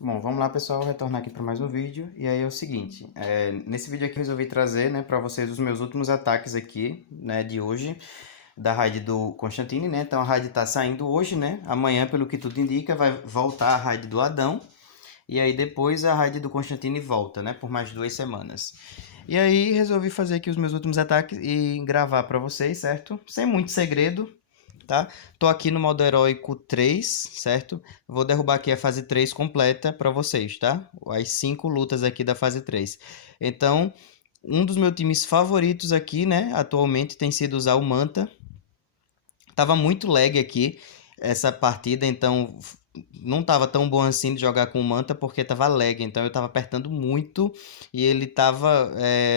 Bom, vamos lá, pessoal, retornar aqui para mais um vídeo. E aí é o seguinte, nesse vídeo aqui eu resolvi trazer, né, para vocês os meus últimos ataques aqui, né, de hoje, da raid do Constantine, né? Então a raid tá saindo hoje, né? Amanhã, pelo que tudo indica, vai voltar a raid do Adão. E aí depois a raid do Constantine volta, né, por mais 2 semanas. E aí resolvi fazer aqui os meus últimos ataques e gravar para vocês, certo? Sem muito segredo, tá? Tô aqui no modo heróico 3, certo? Vou derrubar aqui a fase 3 completa para vocês, tá? As 5 lutas aqui da fase 3. Então, um dos meus times favoritos aqui, né, atualmente tem sido usar o Manta. Tava muito lag aqui essa partida, então não tava tão bom assim de jogar com o Manta porque tava lag, então eu tava apertando muito e ele tava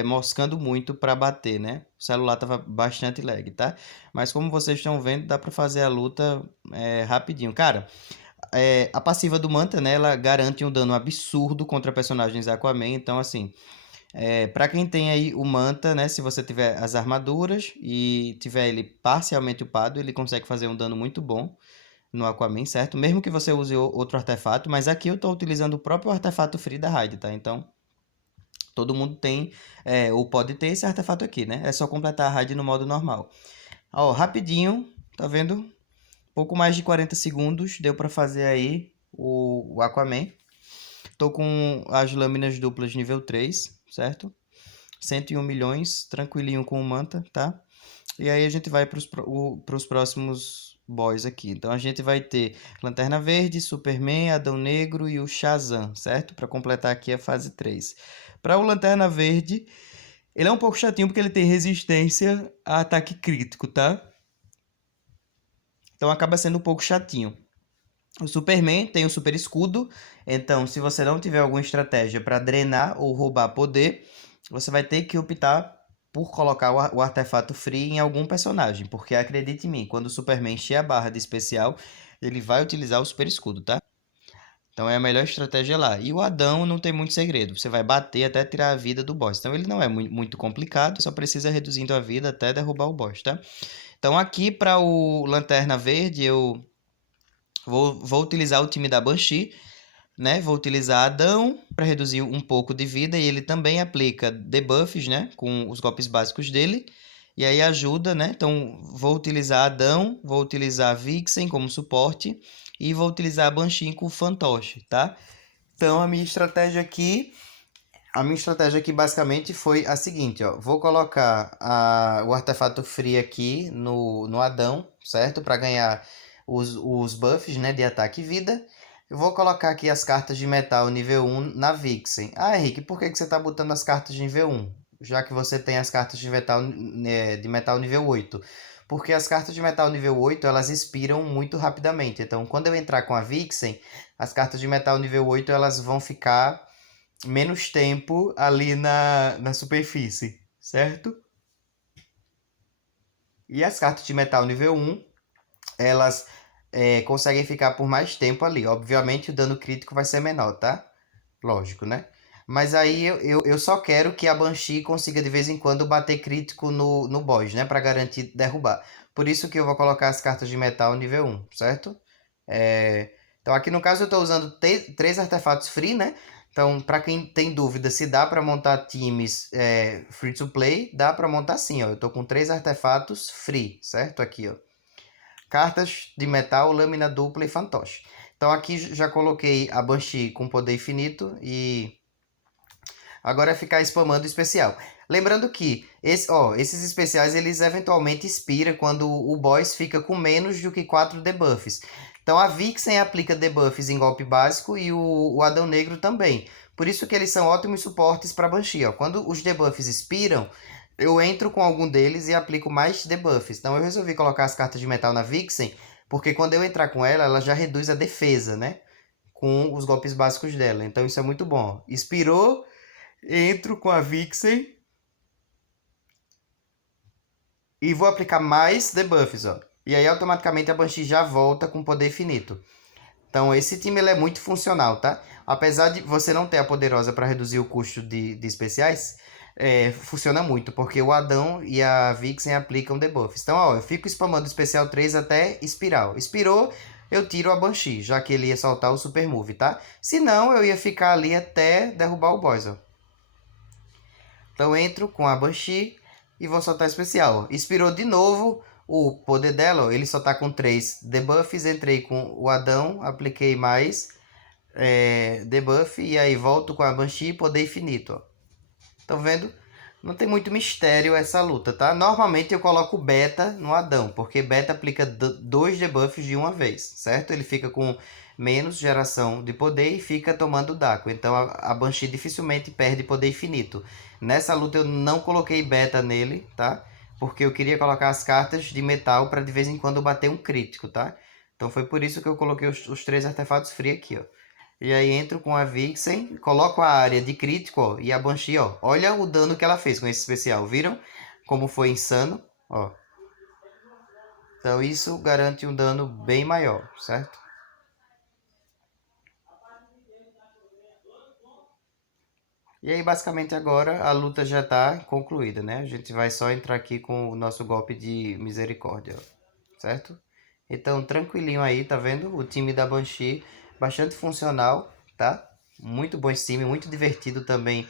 moscando muito para bater, né? O celular tava bastante lag, tá? Mas como vocês estão vendo, dá para fazer a luta rapidinho. Cara, a passiva do Manta, né, ela garante um dano absurdo contra personagens Aquaman, então assim, para quem tem aí o Manta, né, se você tiver as armaduras e tiver ele parcialmente upado, ele consegue fazer um dano muito bom no Aquaman, certo? Mesmo que você use outro artefato, mas aqui eu estou utilizando o próprio artefato free da raid, tá? Então, todo mundo tem, ou pode ter esse artefato aqui, né? É só completar a raid no modo normal. Ó, rapidinho, tá vendo? Pouco mais de 40 segundos deu para fazer aí o Aquaman. Tô com as lâminas duplas nível 3, certo? 101 milhões, tranquilinho com o Manta, tá? E aí a gente vai para os próximos boys aqui. Então a gente vai ter Lanterna Verde, Superman, Adão Negro e o Shazam, certo? Para completar aqui a fase 3. Para o Lanterna Verde, ele é um pouco chatinho porque ele tem resistência a ataque crítico, tá? Então acaba sendo um pouco chatinho. O Superman tem o super escudo, então se você não tiver alguma estratégia para drenar ou roubar poder, você vai ter que optar por colocar o artefato free em algum personagem, porque acredite em mim, quando o Superman encher a barra de especial, ele vai utilizar o super escudo, tá? Então é a melhor estratégia lá. E o Adão não tem muito segredo, você vai bater até tirar a vida do boss. Então ele não é muito complicado, só precisa reduzindo a vida até derrubar o boss, tá? Então aqui para o Lanterna Verde eu vou utilizar o time da Banshee, né? Vou utilizar Adão para reduzir um pouco de vida e ele também aplica debuffs, né? Com os golpes básicos dele. E aí ajuda, né? Então vou utilizar Adão, vou utilizar Vixen como suporte e vou utilizar a Banshee com o fantoche, tá? Então a minha estratégia aqui basicamente foi a seguinte, ó. Vou colocar o artefato free aqui no Adão, certo? Para ganhar os buffs, né, de ataque e vida. Eu vou colocar aqui as cartas de metal nível 1 na Vixen. Ah, Henrique, por que você está botando as cartas de nível 1? Já que você tem as cartas de metal nível 8. Porque as cartas de metal nível 8, elas expiram muito rapidamente. Então, quando eu entrar com a Vixen, as cartas de metal nível 8, elas vão ficar menos tempo ali na superfície, certo? E as cartas de metal nível 1, elas conseguem ficar por mais tempo ali. Obviamente o dano crítico vai ser menor, tá? Lógico, né? Mas aí eu só quero que a Banshee consiga de vez em quando bater crítico no boss, né? Pra garantir derrubar. Por isso que eu vou colocar as cartas de metal nível 1, certo? Então aqui no caso eu estou usando 3 artefatos free, né? Então, para quem tem dúvida se dá para montar times free to play, dá para montar sim, ó. Eu estou com 3 artefatos free, certo? Aqui, ó. Cartas de metal, lâmina dupla e fantoche. Então aqui já coloquei a Banshee com poder infinito e agora é ficar spamando o especial. Lembrando que esses especiais eles eventualmente expiram quando o boss fica com menos do que 4 debuffs. Então a Vixen aplica debuffs em golpe básico e o Adão Negro também. Por isso que eles são ótimos suportes para Banshee. Ó. Quando os debuffs expiram, eu entro com algum deles e aplico mais debuffs. Então eu resolvi colocar as cartas de metal na Vixen, porque quando eu entrar com ela, ela já reduz a defesa, né? Com os golpes básicos dela. Então isso é muito bom. Expirou, entro com a Vixen e vou aplicar mais debuffs, ó. E aí automaticamente a Banshee já volta com poder infinito. Então esse time ele é muito funcional, tá? Apesar de você não ter a poderosa para reduzir o custo de especiais, funciona muito, porque o Adão e a Vixen aplicam debuffs. Então, ó, eu fico spamando o especial 3 até espiral. Expirou, eu tiro a Banshee, já que ele ia soltar o Super Move, tá? Se não, eu ia ficar ali até derrubar o boss, ó. Então eu entro com a Banshee e vou soltar especial. Expirou de novo o poder dela, ó. Ele só tá com 3 debuffs. Entrei com o Adão, apliquei mais debuff e aí volto com a Banshee, poder infinito, ó. Estão vendo? Não tem muito mistério essa luta, tá? Normalmente eu coloco beta no Adão, porque beta aplica 2 debuffs de uma vez, certo? Ele fica com menos geração de poder e fica tomando Daco. Então a Banshee dificilmente perde poder infinito. Nessa luta eu não coloquei beta nele, tá? Porque eu queria colocar as cartas de metal para de vez em quando bater um crítico, tá? Então foi por isso que eu coloquei os 3 artefatos free aqui, ó. E aí entro com a Vixen, coloco a área de crítico, ó, e a Banshee, ó. Olha o dano que ela fez com esse especial, viram? Como foi insano, ó. Então isso garante um dano bem maior, certo? E aí basicamente agora a luta já está concluída, né? A gente vai só entrar aqui com o nosso golpe de misericórdia, ó, certo? Então tranquilinho aí, tá vendo? O time da Banshee bastante funcional, tá? Muito bom esse time, muito divertido também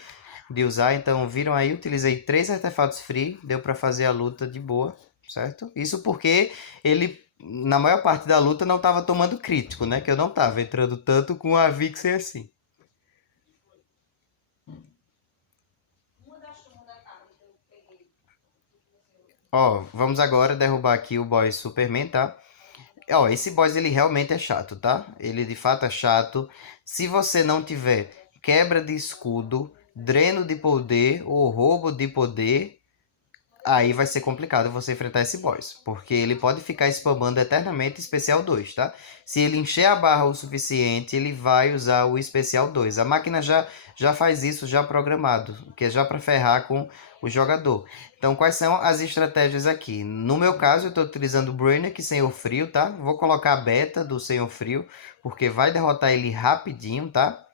de usar. Então viram aí, utilizei 3 artefatos free, deu para fazer a luta de boa, certo? Isso porque ele, na maior parte da luta, não estava tomando crítico, né? Que eu não estava entrando tanto com a Vixen assim. Ó, vamos agora derrubar aqui o boss Superman, tá? Ó, esse boss ele realmente é chato, tá? Ele de fato é chato. Se você não tiver quebra de escudo, dreno de poder ou roubo de poder, aí vai ser complicado você enfrentar esse boss, porque ele pode ficar spamando eternamente especial 2, tá? Se ele encher a barra o suficiente, ele vai usar o especial 2. A máquina já faz isso já programado, que é já para ferrar com o jogador. Então, quais são as estratégias aqui? No meu caso, eu estou utilizando o Brainiac Senhor Frio, tá? Vou colocar a beta do Senhor Frio, porque vai derrotar ele rapidinho, tá?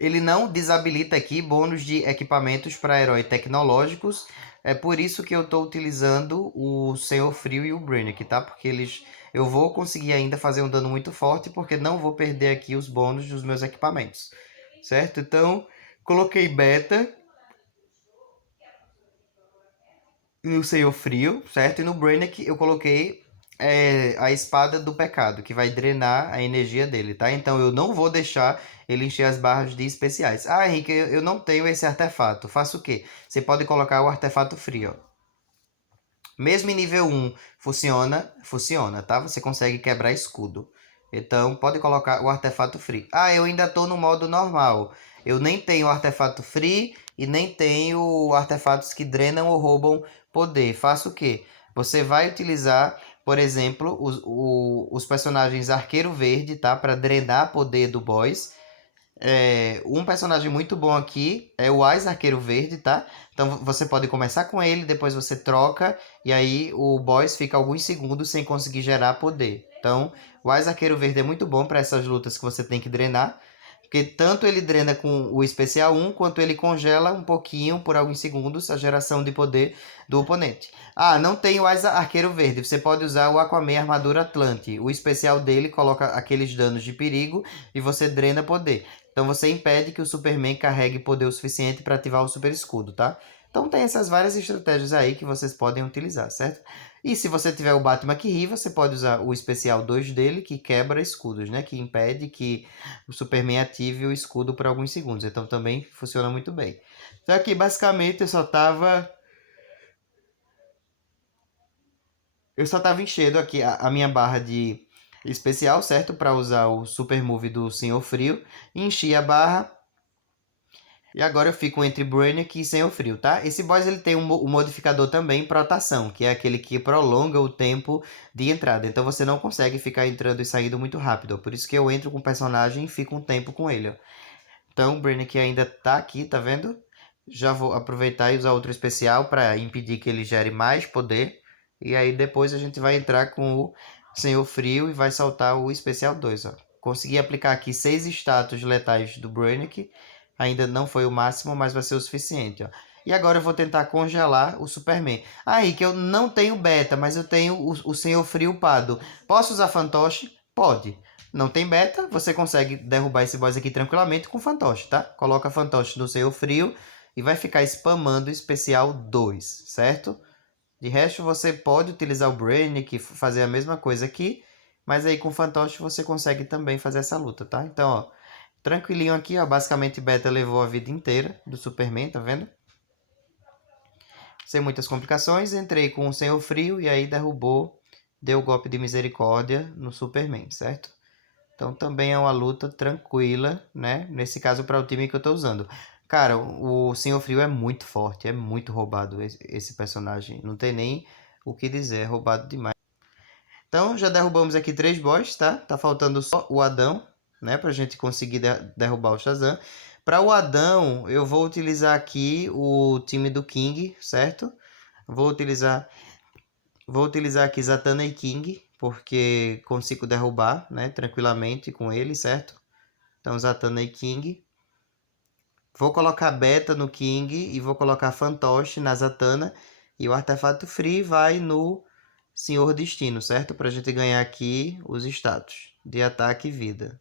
Ele não desabilita aqui bônus de equipamentos para herói tecnológicos. É por isso que eu estou utilizando o Senhor Frio e o Brainiac, tá? Porque eu vou conseguir ainda fazer um dano muito forte, porque não vou perder aqui os bônus dos meus equipamentos, certo? Então, coloquei beta no Senhor Frio, certo? E no Brainiac eu coloquei a Espada do Pecado, que vai drenar a energia dele, tá? Então eu não vou deixar ele encher as barras de especiais. Ah, Henrique, eu não tenho esse artefato. Faço o quê? Você pode colocar o artefato frio, ó. Mesmo em nível 1 funciona, tá? Você consegue quebrar escudo. Então pode colocar o artefato free. Ah, eu ainda tô no modo normal. Eu nem tenho artefato free e nem tenho artefatos que drenam ou roubam poder. Faço o quê? Você vai utilizar, por exemplo, os personagens Arqueiro Verde, tá? Para drenar poder do boss. Um personagem muito bom aqui é o Ais Arqueiro Verde, tá? Então você pode começar com ele, depois você troca, e aí o boss fica alguns segundos sem conseguir gerar poder. Então, o Ais Arqueiro Verde é muito bom para essas lutas que você tem que drenar, porque tanto ele drena com o especial 1, quanto ele congela um pouquinho, por alguns segundos, a geração de poder do oponente. Ah, não tem o Ais Arqueiro Verde, você pode usar o Aquaman Armadura Atlante. O especial dele coloca aqueles danos de perigo e você drena poder. Então você impede que o Superman carregue poder o suficiente para ativar o super escudo, tá? Então tem essas várias estratégias aí que vocês podem utilizar, certo? E se você tiver o Batman que ri, você pode usar o especial 2 dele, que quebra escudos, né? Que impede que o Superman ative o escudo por alguns segundos. Então também funciona muito bem. Então aqui basicamente eu só tava enchendo aqui a minha barra de especial, certo? Para usar o Super Move do Senhor Frio. Enchi a barra. E agora eu fico entre Brainiac e Senhor Frio, tá? Esse boss ele tem um modificador também para rotação, que é aquele que prolonga o tempo de entrada. Então você não consegue ficar entrando e saindo muito rápido. Por isso que eu entro com o personagem e fico um tempo com ele, ó. Então o Brainiac ainda tá aqui, tá vendo? Já vou aproveitar e usar outro especial para impedir que ele gere mais poder. E aí depois a gente vai entrar com o Senhor Frio e vai saltar o especial 2, ó. Consegui aplicar aqui 6 status letais do Brainiac. Ainda não foi o máximo, mas vai ser o suficiente, ó. E agora eu vou tentar congelar o Superman. Aí, que eu não tenho beta, mas eu tenho o Senhor Frio upado. Posso usar fantoche? Pode. Não tem beta, você consegue derrubar esse boss aqui tranquilamente com fantoche, tá? Coloca fantoche no Senhor Frio e vai ficar spamando especial 2, certo? De resto, você pode utilizar o Brainiac e fazer a mesma coisa aqui, mas aí com fantoche você consegue também fazer essa luta, tá? Então, ó, tranquilinho aqui, ó, basicamente Beta levou a vida inteira do Superman, tá vendo? Sem muitas complicações, entrei com o Senhor Frio e aí derrubou, deu o golpe de misericórdia no Superman, certo? Então também é uma luta tranquila, né? Nesse caso para o time que eu tô usando. Cara, o Senhor Frio é muito forte, é muito roubado esse personagem. Não tem nem o que dizer, é roubado demais. Então já derrubamos aqui 3 boss, tá? Tá faltando só o Adão, né? Pra gente conseguir derrubar o Shazam. Para o Adão, eu vou utilizar aqui o time do King, certo? Vou utilizar aqui Zatanna e King, porque consigo derrubar, né? Tranquilamente com ele, certo? Então Zatanna e King. Vou colocar Beta no King e vou colocar Fantoche na Zatanna. E o artefato Free vai no Senhor Destino, certo? Pra gente ganhar aqui os status de ataque e vida.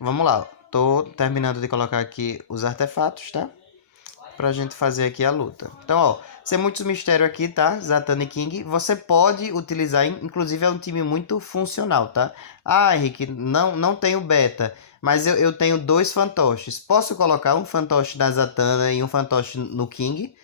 Vamos lá, tô terminando de colocar aqui os artefatos, tá? Pra gente fazer aqui a luta. Então, ó, sem muitos mistérios aqui, tá? Zatanna e King. Você pode utilizar, inclusive é um time muito funcional, tá? Ah, Henrique, não tenho beta, mas eu tenho 2 fantoches. Posso colocar um fantoche na Zatanna e um fantoche no King?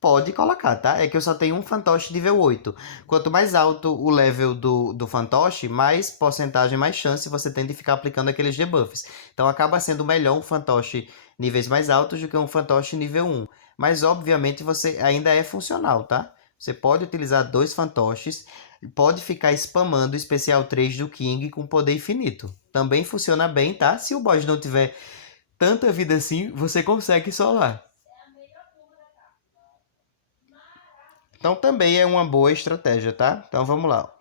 Pode colocar, tá? É que eu só tenho um fantoche nível 8. Quanto mais alto o level do fantoche, mais porcentagem, mais chance você tem de ficar aplicando aqueles debuffs. Então acaba sendo melhor um fantoche níveis mais altos do que um fantoche nível 1. Mas obviamente você ainda é funcional, tá? Você pode utilizar 2 fantoches, pode ficar spamando o especial 3 do King com poder infinito. Também funciona bem, tá? Se o boss não tiver tanta vida assim, você consegue solar. Então também é uma boa estratégia, tá? Então vamos lá.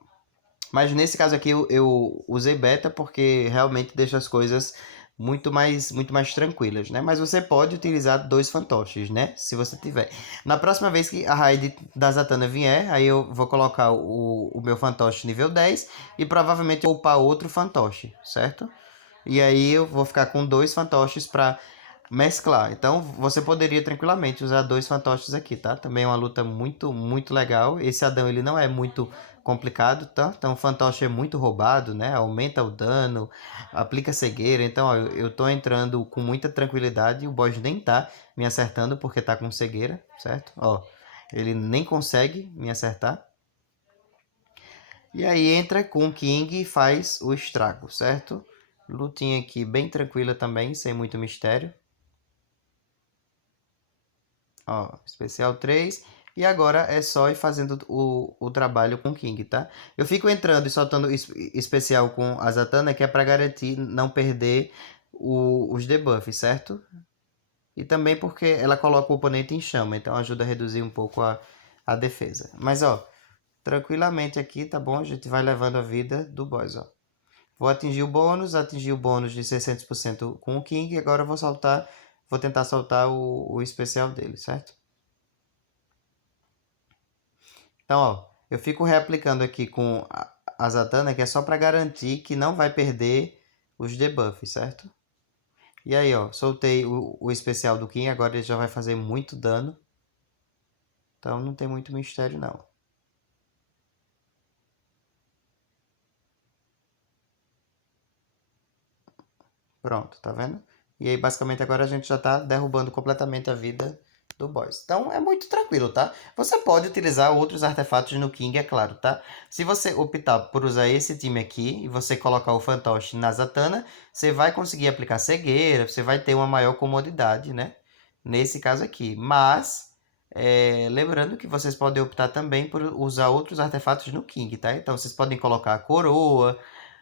Mas nesse caso aqui eu usei beta porque realmente deixa as coisas muito mais tranquilas, né? Mas você pode utilizar 2 fantoches, né? Se você tiver. Na próxima vez que a raid da Zatanna vier, aí eu vou colocar o meu fantoche nível 10 e provavelmente eu vou upar outro fantoche, certo? E aí eu vou ficar com 2 fantoches para mesclar. Então você poderia tranquilamente usar 2 fantoches aqui, tá? Também é uma luta muito legal. Esse Adão ele não é muito complicado, tá? Então o fantoche é muito roubado, né? Aumenta o dano, aplica cegueira. Então ó, eu tô entrando com muita tranquilidade e o boss nem tá me acertando porque tá com cegueira, certo? Ó, ele nem consegue me acertar. E aí entra com o King e faz o estrago, certo? Lutinha aqui bem tranquila também, sem muito mistério. Ó, especial 3. E agora é só ir fazendo o trabalho com o King, tá? Eu fico entrando e soltando especial com a Zatanna, que é para garantir não perder os debuffs, certo? E também porque ela coloca o oponente em chama, então ajuda a reduzir um pouco a defesa. Mas, ó, tranquilamente aqui, tá bom? A gente vai levando a vida do boss, ó. Vou atingir o bônus de 600% com o King, e agora eu vou tentar soltar o especial dele, certo? Então, ó, eu fico reaplicando aqui com a Zatanna, que é só para garantir que não vai perder os debuffs, certo? E aí, ó, soltei o especial do King, agora ele já vai fazer muito dano. Então não tem muito mistério não. Pronto, tá vendo? E aí basicamente agora a gente já tá derrubando completamente a vida do boss. Então é muito tranquilo, tá? Você pode utilizar outros artefatos no King, é claro, tá? Se você optar por usar esse time aqui e você colocar o fantoche na Zatanna, você vai conseguir aplicar cegueira, você vai ter uma maior comodidade, né? nesse caso aqui. Mas, lembrando que vocês podem optar também por usar outros artefatos no King, tá? Então, vocês podem colocar a coroa,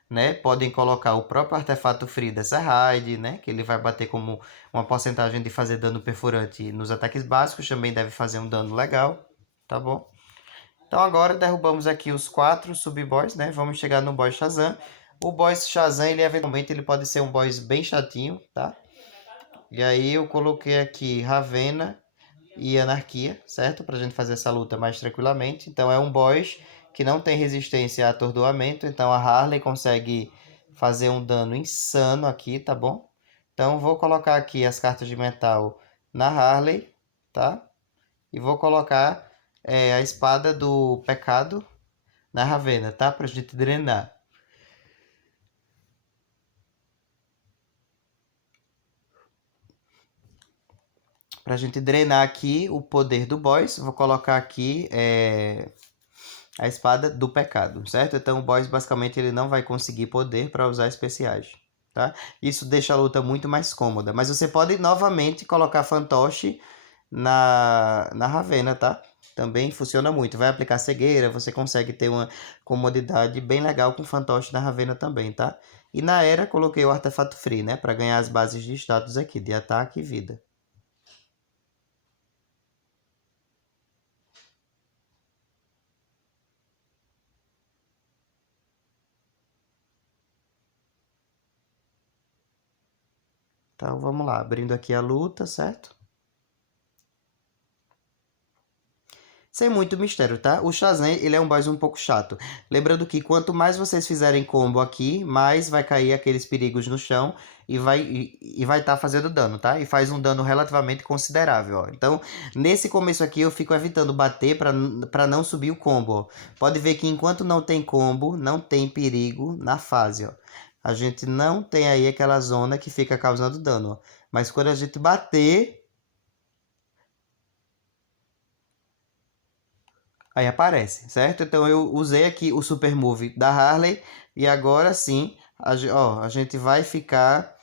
né? Podem colocar o próprio artefato free dessa raid, né? Que ele vai bater como uma porcentagem de fazer dano perfurante nos ataques básicos. Também deve fazer um dano legal, tá bom? Então agora derrubamos aqui os 4 sub-boss, né? Vamos chegar no boss Shazam. O boss Shazam, ele eventualmente ele pode ser um boss bem chatinho, tá? E aí eu coloquei aqui Ravena e Anarquia, certo? Pra gente fazer essa luta mais tranquilamente. Então é um boss que não tem resistência a atordoamento, então a Harley consegue fazer um dano insano aqui, tá bom? Então vou colocar aqui as cartas de metal na Harley, tá? E vou colocar a espada do pecado na Ravena, tá? Pra gente drenar. Pra gente drenar aqui o poder do boss, vou colocar aqui a espada do pecado, certo? Então o boss basicamente ele não vai conseguir poder para usar especiais, tá? Isso deixa a luta muito mais cômoda. Mas você pode novamente colocar fantoche na Ravena, tá? Também funciona muito. Vai aplicar cegueira, você consegue ter uma comodidade bem legal com fantoche na Ravena também, tá? E na Era coloquei o artefato free, né? Para ganhar as bases de status aqui, de ataque e vida. Então vamos lá, abrindo aqui a luta, certo? Sem muito mistério, tá? O Shazam, ele é um boss um pouco chato. Lembrando que quanto mais vocês fizerem combo aqui, mais vai cair aqueles perigos no chão e vai estar fazendo dano, tá? E faz um dano relativamente considerável, ó. Então, nesse começo aqui, eu fico evitando bater para não subir o combo, ó. Pode ver que enquanto não tem combo, não tem perigo na fase, ó. A gente não tem aí aquela zona que fica causando dano, ó. Mas quando a gente bater, aí aparece, certo? Então eu usei aqui o Super Move da Harley e agora sim, a gente vai ficar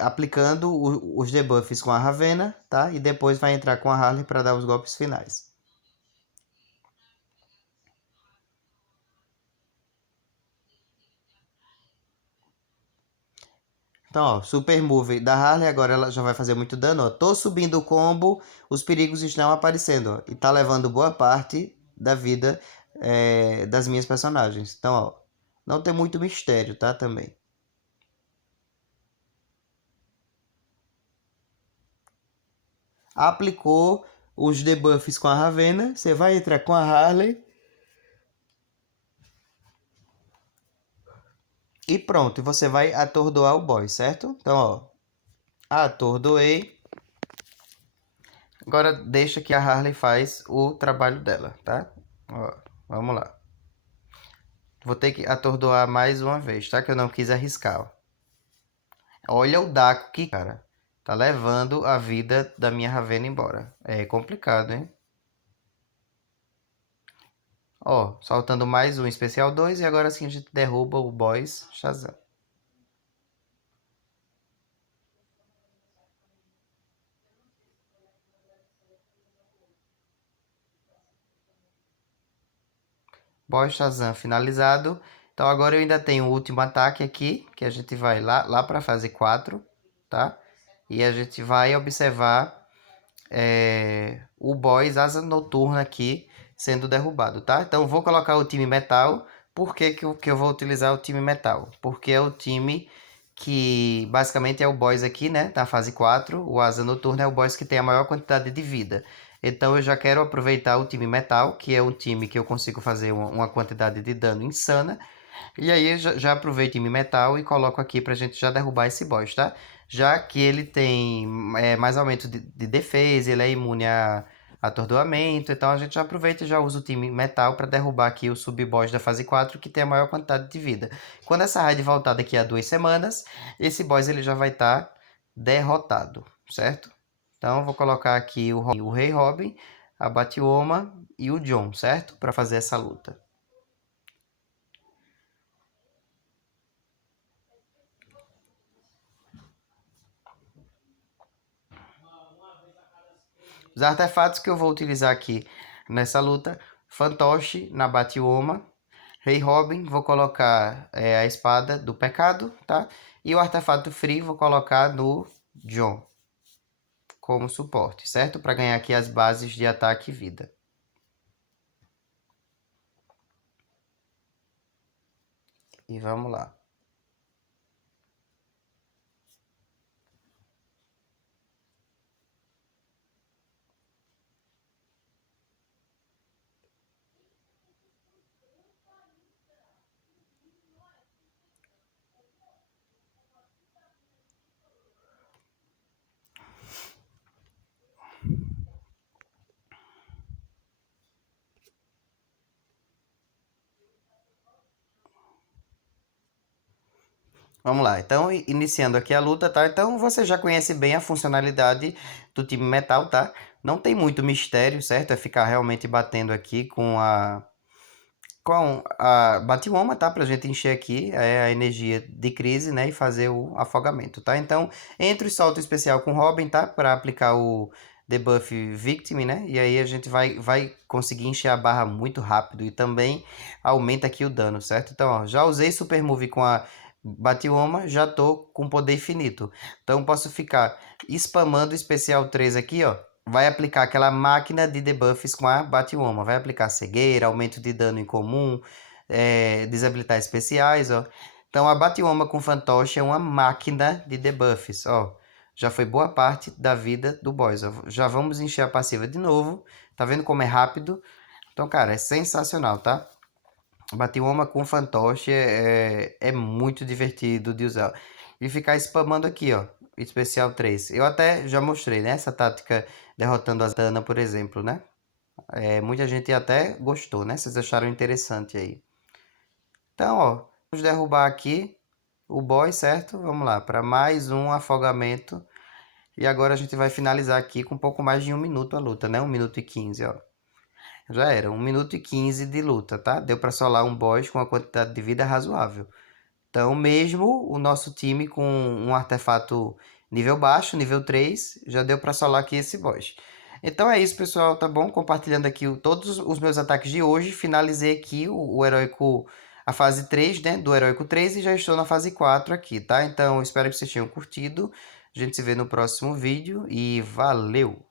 aplicando os debuffs com a Ravena, tá? E depois vai entrar com a Harley para dar os golpes finais. Então, ó, Super Move da Harley, agora ela já vai fazer muito dano, ó. Tô subindo o combo, os perigos estão aparecendo, ó. E tá levando boa parte da vida das minhas personagens. Então, ó, não tem muito mistério, tá? Também. Aplicou os debuffs com a Ravena, você vai entrar com a Harley e pronto, e você vai atordoar o boss, certo? Então, ó, atordoei. Agora deixa que a Harley faz o trabalho dela, tá? Ó, vamos lá. Vou ter que atordoar mais uma vez, tá? Que eu não quis arriscar, ó. Olha o Daco que, cara, tá levando a vida da minha Ravena embora. É complicado, hein? Ó, saltando mais um especial 2 e agora sim a gente derruba o boss Shazam. Boss Shazam finalizado. Então agora eu ainda tenho o último ataque aqui, que a gente vai lá para fase 4, tá? E a gente vai observar o boss Asa Noturna aqui sendo derrubado, tá? Então vou colocar o time Metal. Por que que eu vou utilizar o time Metal? Porque é o time que basicamente é o boss aqui, né? Da fase 4. O Asa Noturna é o boss que tem a maior quantidade de vida. Então eu já quero aproveitar o time Metal, que é um time que eu consigo fazer uma quantidade de dano insana. E aí eu já aproveito o time Metal e coloco aqui pra gente já derrubar esse boss, tá? Já que ele tem mais aumento de defesa, ele é imune a atordoamento, então a gente já aproveita e já usa o time Metal para derrubar aqui o sub-boss da fase 4, que tem a maior quantidade de vida. Quando essa raid voltar daqui a 2 semanas, esse boss ele já vai estar derrotado, certo? Então eu vou colocar aqui o Rei Robin, a Batioma e o John, certo? Para fazer essa luta. Os artefatos que eu vou utilizar aqui nessa luta: Fantoche na Batiwoma. Rei Robin, vou colocar a espada do pecado, tá? E o artefato Free vou colocar no John como suporte, certo? Para ganhar aqui as bases de ataque e vida. E vamos lá. Vamos lá, então iniciando aqui a luta, tá? Então você já conhece bem a funcionalidade do time metal, tá? Não tem muito mistério, certo? É ficar realmente batendo aqui com a Batiwoma, tá? Pra gente encher aqui a energia de crise, né? E fazer o afogamento, tá? Então, entre o salto especial com Robin, tá? Pra aplicar o debuff Victim, né? E aí a gente vai conseguir encher a barra muito rápido e também aumenta aqui o dano, certo? Então, ó, já usei Super Move com a Batiwoma, já tô com poder infinito. Então, posso ficar spamando o especial 3 aqui, ó. Vai aplicar aquela máquina de debuffs com a Batiwoma. Vai aplicar cegueira, aumento de dano em comum, desabilitar especiais, ó. Então a Batiwoma com fantoche é uma máquina de debuffs, ó. Já foi boa parte da vida do boss, ó. Já vamos encher a passiva de novo. Tá vendo como é rápido? Então, cara, é sensacional, tá? Batiwoma com fantoche é muito divertido de usar. E ficar spamando aqui, ó. Especial 3. Eu até já mostrei, né? Essa tática derrotando a Dana, por exemplo, né? Muita gente até gostou, né? Vocês acharam interessante aí. Então, ó. Vamos derrubar aqui o boss, certo? Vamos lá, para mais um afogamento. E agora a gente vai finalizar aqui com um pouco mais de 1 minuto a luta, né? 1 minuto e 15, ó. Já era, 1 minuto e 15 de luta, tá? Deu para solar um boss com uma quantidade de vida razoável. Então, mesmo o nosso time com um artefato nível baixo, nível 3, já deu para solar aqui esse boss. Então é isso, pessoal, tá bom? Compartilhando aqui todos os meus ataques de hoje. Finalizei aqui o heróico, a fase 3, né? Do heróico 3 e já estou na fase 4 aqui, tá? Então, espero que vocês tenham curtido. A gente se vê no próximo vídeo e valeu!